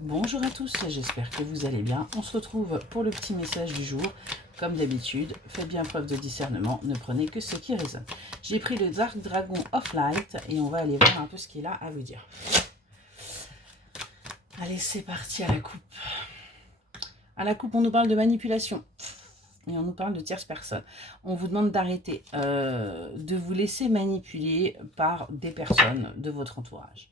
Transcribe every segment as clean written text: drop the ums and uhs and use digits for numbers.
Bonjour à tous, j'espère que vous allez bien. On se retrouve pour le petit message du jour. Comme d'habitude, faites bien preuve de discernement, ne prenez que ce qui résonne. J'ai pris le Dark Dragon of Light et on va aller voir un peu ce qu'il a à vous dire. Allez, c'est parti à la coupe. À la coupe, on nous parle de manipulation. Et on nous parle de tierce personne. On vous demande d'arrêter de vous laisser manipuler par des personnes de votre entourage.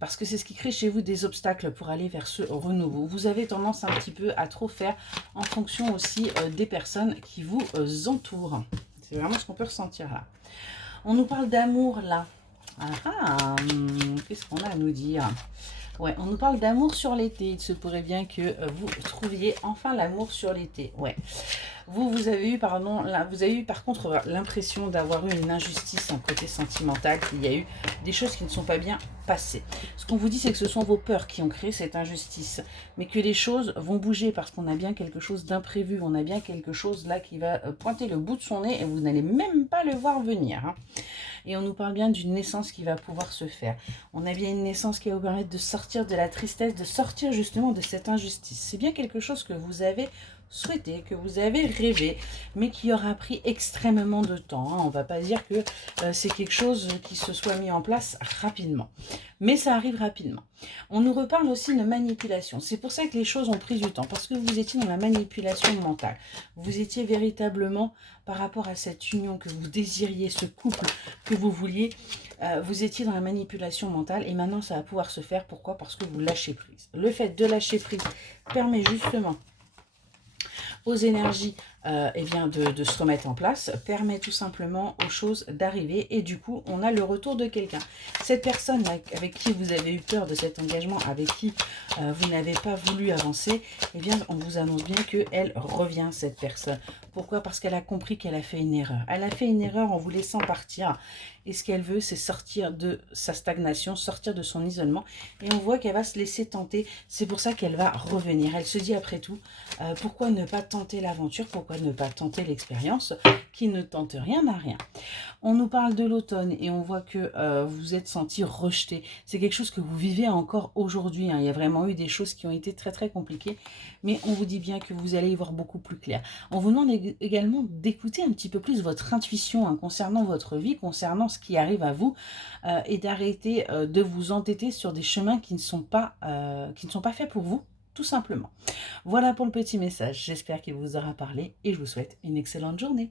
Parce que c'est ce qui crée chez vous des obstacles pour aller vers ce renouveau. Vous avez tendance un petit peu à trop faire en fonction aussi des personnes qui vous entourent. C'est vraiment ce qu'on peut ressentir là. On nous parle d'amour là. Qu'est-ce qu'on a à nous dire? Ouais, on nous parle d'amour sur l'été. Il se pourrait bien que vous trouviez enfin l'amour sur l'été. Ouais. Vous avez eu, vous avez eu par contre l'impression d'avoir eu une injustice en côté sentimental, qu'il y a eu des choses qui ne sont pas bien passées. Ce qu'on vous dit, c'est que ce sont vos peurs qui ont créé cette injustice, mais que les choses vont bouger parce qu'on a bien quelque chose d'imprévu, on a bien quelque chose là qui va pointer le bout de son nez et vous n'allez même pas le voir venir. Hein. Et on nous parle bien d'une naissance qui va pouvoir se faire. On a bien une naissance qui va vous permettre de sortir de la tristesse, de sortir justement de cette injustice. C'est bien quelque chose que vous avez souhaité, que vous avez rêvé, mais qui aura pris extrêmement de temps. Hein. On ne va pas dire que c'est quelque chose qui se soit mis en place rapidement. Mais ça arrive rapidement. On nous reparle aussi de manipulation. C'est pour ça que les choses ont pris du temps, parce que vous étiez dans la manipulation mentale. Vous étiez véritablement, par rapport à cette union que vous désiriez, ce couple que vous vouliez, vous étiez dans la manipulation mentale et maintenant ça va pouvoir se faire. Pourquoi? Parce que vous lâchez prise. Le fait de lâcher prise permet justement aux énergies eh bien de se remettre en place, permet tout simplement aux choses d'arriver et du coup on a le retour de quelqu'un. Cette personne avec qui vous avez eu peur de cet engagement, avec qui vous n'avez pas voulu avancer, eh bien on vous annonce bien qu'elle revient, cette personne. Pourquoi? Parce qu'elle a compris qu'elle a fait une erreur. Elle a fait une erreur en vous laissant partir et ce qu'elle veut, c'est sortir de sa stagnation, sortir de son isolement et on voit qu'elle va se laisser tenter. C'est pour ça qu'elle va revenir. Elle se dit après tout, pourquoi ne pas tenter l'aventure, pourquoi ne pas tenter l'expérience, qui ne tente rien n'a rien. On nous parle de l'automne et on voit que vous vous êtes senti rejeté. C'est quelque chose que vous vivez encore aujourd'hui. Hein. Il y a vraiment eu des choses qui ont été très très compliquées, mais on vous dit bien que vous allez y voir beaucoup plus clair. On vous demande également d'écouter un petit peu plus votre intuition hein, concernant votre vie, concernant ce qui arrive à vous, et d'arrêter de vous entêter sur des chemins qui ne sont pas faits pour vous, tout simplement. Voilà pour le petit message. J'espère qu'il vous aura parlé et je vous souhaite une excellente journée.